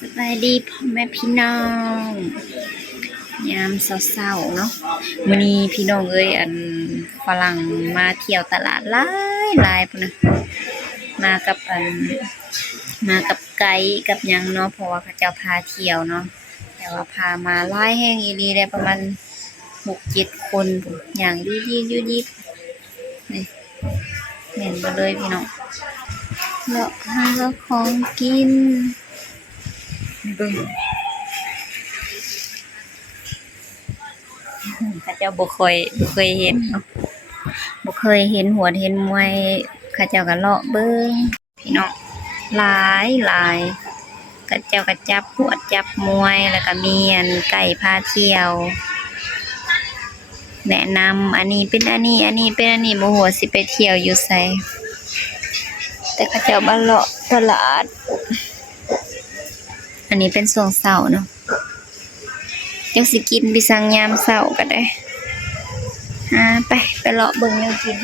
สบายดีพ่อแม่พี่น้องยามเศร้าๆเนาะมื้อนี้พี่น้องเอ้ยฝรั่งมาเที่ยวตลาดหลายพุ่นน่ะมากับมากับไกด์กับหยังเนาะเพราะว่าเขาเจ้าพาเที่ยวเนาะแต่ว่าพามาหลายแห่งอีหลีได้ประมาณ 6-7 คนพุ่นย่างดีๆนี่เห็นบ่เลยพี่น้องเลาะหาของกินเบิ่งข้าเจ้าบ่เคยเห็นเนาะบ่เคยเห็นหัวเห็นมวยข้าเจ้าก็เลาะเบิ่งพี่น้องหลายข้าเจ้าก็จับหัวจับมวยแล้วก็มีไก่พาเที่ยวแนะนำอันนี้เป็นอันนี้เป็นอันนี้บ่ฮู้ว่าสิไปเที่ยวอยู่ไสแต่ข้าเจ้ามาเลาะตลาดอันนี้เป็นช่วงเช้าเนาะจักสิกินไปสั่งยามเช้าก็ได้ไปเลาะเบิ่งแนวกิน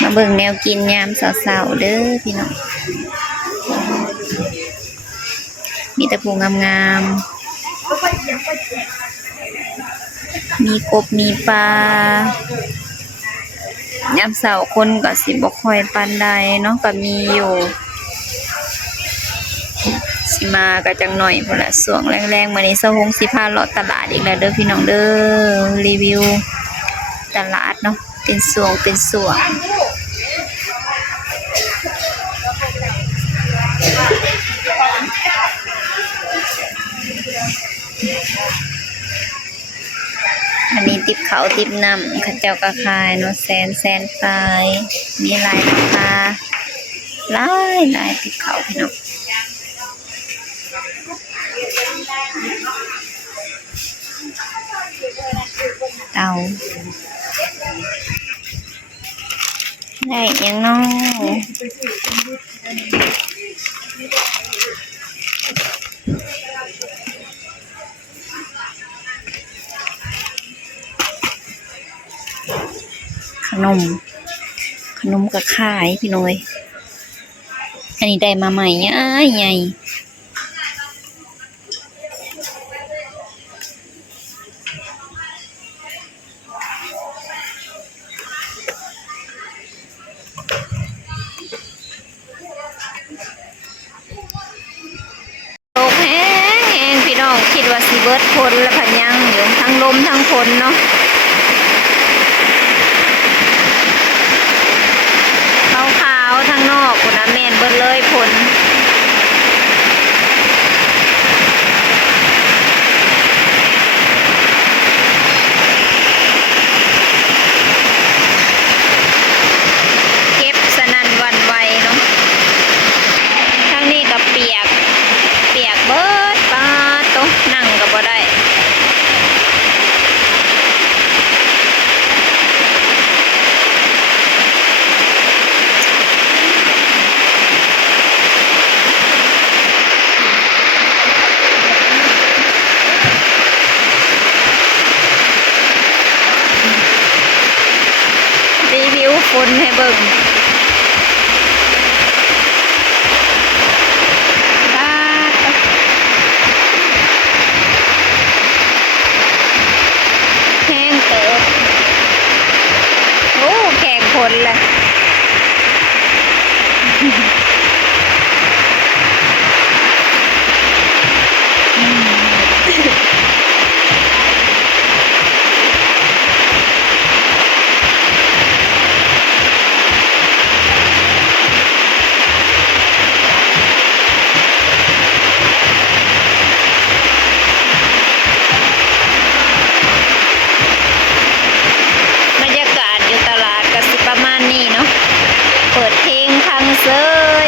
มาเบิ่งแนวกินยามเช้าๆเด้อพี่น้องมีแต่ผู้งามๆมีกบมีปลายามเช้าคนก็สิบ่ค่อยปานใดเนาะก็มีอยู่สิมาก็จังหน่อยพุ่นล่ะช่วงแรงๆมื้อนี้เซาฮงสิพาเลาะตลาดอีกแล้วเด้อพี่น้องเด้อรีวิวตลาดเนาะเป็นช่วงอันนี้ติบเขาติบน้ำข้าเจ้าก็ขายเนาะแสนปลายมีหลายราคาหลายติบเขาพี่น้องเตาได้ยังน้องขนมก็ขายพี่น้อยอันนี้ได้มาใหม่ใหญ่ตกแห้งพี่น้องคิดว่าสิเบิดฝนแล้วพันยังอยู่ทั้งลมทั้งฝนเนาะขาวทางนอกคุณนะแม่นเบิดเลยผลเก็บสนั่นวันไวเนาะทางนี้ก็เปียกเบิดปาโตนั่งก็บ่ได้รีวิวฝนให้เบิ่งแห้งเติบโอ้แข่งฝนเลยบรรยากาศอยู่ตลาดก็สิประมาณนี้เนาะเปิดเพลงพังเซย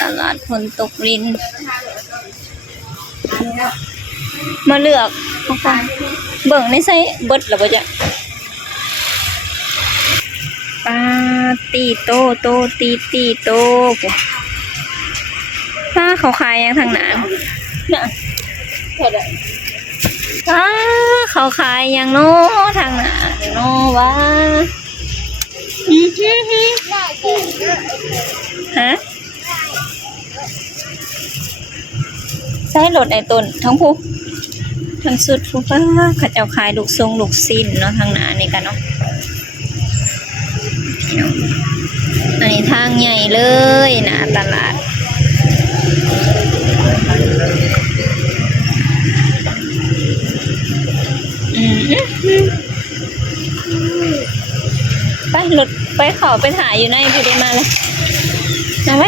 ตลาดฝนตกรินมาเลือกทุกคนเบิ่งในไส้เบิดแล้วบ่จ๊ะปาตีโตโตตีโตป้าเขาขายยังทางหนาน่ะป้าเขาขายยังโน้ทางหนาโน้วะฮะใช้รถไอ้ต้นทั้งผู้ทั้งสุดผู้ป้าเขาเจ้าขายลูกทรงลูกสิ้นเนาะทางหนานี่กันเนาะอันนี้ทางใหญ่เลยนะตลาดไปรถไปเขาไปถ่ายอยู่ในพี่ได้มาเลยมาไหม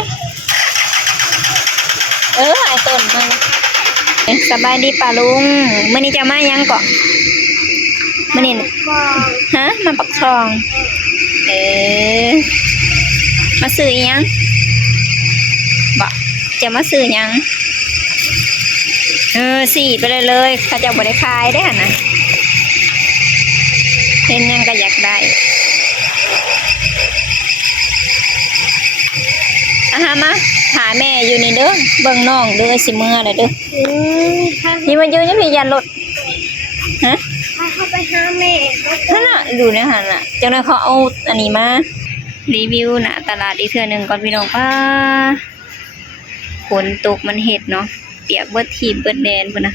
ไอ้ต้นมาสบายดีป่าลุงมื่อนี้จะมายังเกาะมื่อนี้ฮะมาปักซองมาซื้อยังบอกจะมาซื้อยังสี่ไปเลยเขาจะบริขายได้นะเห็นยังก็อยากได้มาหาแม่อยู่นี่เด้อเบิ่งน้องเด้อสิเมื่อเลยเด้อนี่มาอยู่นี่พี่ยันรถฮะเขาไปหาแม่นั่นน่ะดูในหันน่ะจังนั้นเขาเอาอันนี้มารีวิวนะตลาดอีกเทื่อนึงก่อนพี่น้องป้าฝนตกมันเห็ดเนาะเปียกเบิดทีเบิดแดนพุ่นนะ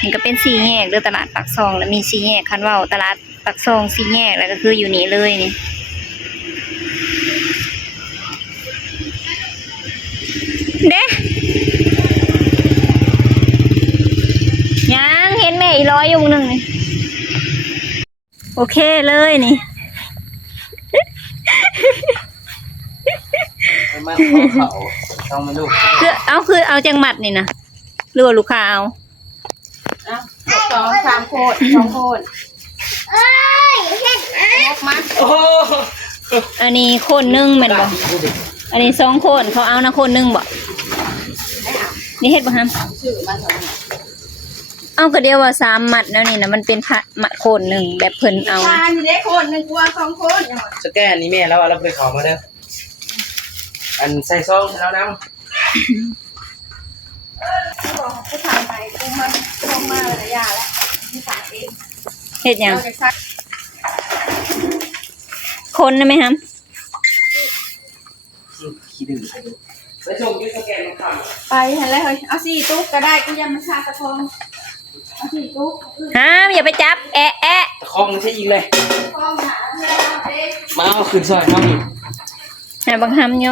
มันก็เป็น4แยกเด้อตลาดปากซองแล้วมี4แยกคันว่าตลาดปากซอง4แยกแล้วก็คืออยู่นี่เลยนี่เด้ยังเห็นแม่อีร้อยอยู่นึงนี่โอเคเลยนี่มันเขาต้องมาลูกคือเอาจังหมัดนี่นะหรือว่าลูกค้าเอา2 3 โคตร2 โคตรมาอันนี้คนนึงแม่นบ่อันนี้2คนเขาเอานะคนนึงบ่นี่เฮ็ดบ่ฮัมซื้อมาเอาก็เดียวว่า3มัดแล้วนี่นะมันเป็นมัดโคนนึงแบบเพิ่นเอาอยู่ได้คนนึงกว่า2 คนสแกนนี่แม่แล้วเราไปขอมาเด้ออันใส่ซองแล้วน้ำบอกผู้ชายไปกูมาลงมาระยะแล้วที่สายเองเฮ็ดหยังคนได้มั้ยฮัมขี้ดื้อไปส่งที่สแกนมาไปเห็นแล้วเฮ้ยเอา4 ตุ๊กก็ได้กูยังมาชาตะคองเอา4 ตุ๊กอย่าไปจับแอะตะคองใช่อีกเลยมาเอาขึ้นซอยน้ำบังฮัมโย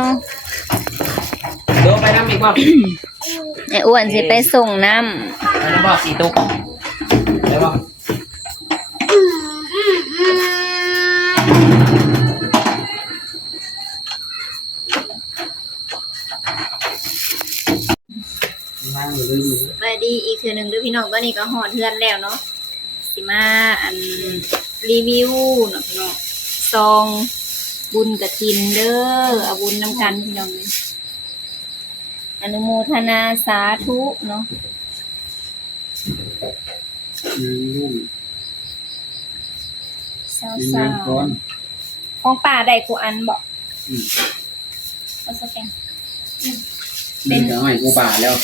เดี๋ยวไปน้ำอีกบ่ไอ้อ้วนสิไปส่งน้ำไปบ่4 ตุ๊กได้บ่ไปดีอีกเทื่อนึงด้วยพี่น้องตอนนี้ก็หอดเฮือนแล้วเนาะสิมาอันรีวิวเนาะพี่น้องซองบุญกฐินเด้อเอาบุญนำกันพี่น้องเลยอนุโมทนาสาธุเนาะเศร้าๆของป่าได้กูอันบอกเอาสแกนเป็นหอยกูป่าแล้ว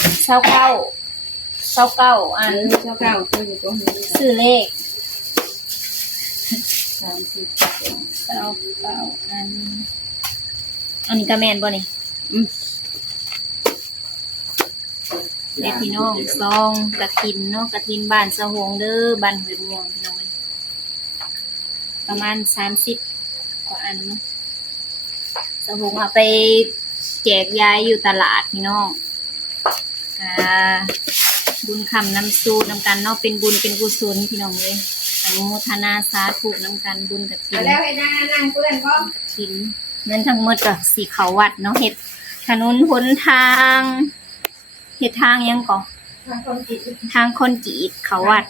29อัน29คืออยู่ตรงนี้ซื้อเลข29อันนี้ก็แม่นบ่นี่เด็กพี่น้องซองกฐินเนาะกฐินบ้านสะโหงเด้อบ้านห้วยม่วงพี่น้องประมาณ30กว่าอันเนาะสะโหงเอาไปแจกยายอยู่ตลาดพี่น้องบุญคำน้ำสูน้ำกันเนาะเป็นบุญเป็นกุศลพี่น้องเลยอนุโมทนาสาธุน้ำกันบุญกฐินแล้วให้นั่งเพื่อนก็กฐินเงินทั้งหมดก็สิเขาวัดเนาะเฮ็ดถนนหนทางเฮ็ดทางยังก่อทางคนจีดเขาวัด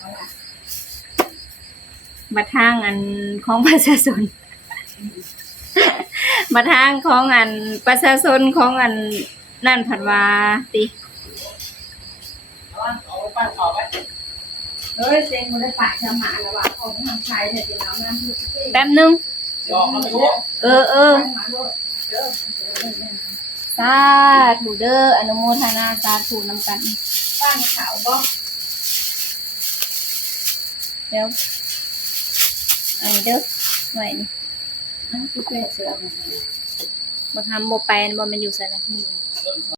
บัดทางอันของประชาชนบัดทางของอันประชาชนของอัน นั่นผัดว่าติ เอาปั้นขอไว้ เฮ้ยเซ็งมันได้ปากจะหมาแล้วว่าของทางชายเนี่ยเดี๋ยวน้ำคือ แป๊บนึง ยอมแล้วไม่รู้ เออ หมาโลดเด้อ สาธุเด้ออนุโมทนาสาธุนำกัน ตั้งขาวบ่ เดี๋ยวอันนี้เด้อไว้นี่ นั่นคือเป็ดเสือ บ่ทำบ่ไปบ่แมันอยู่ไสล่ะ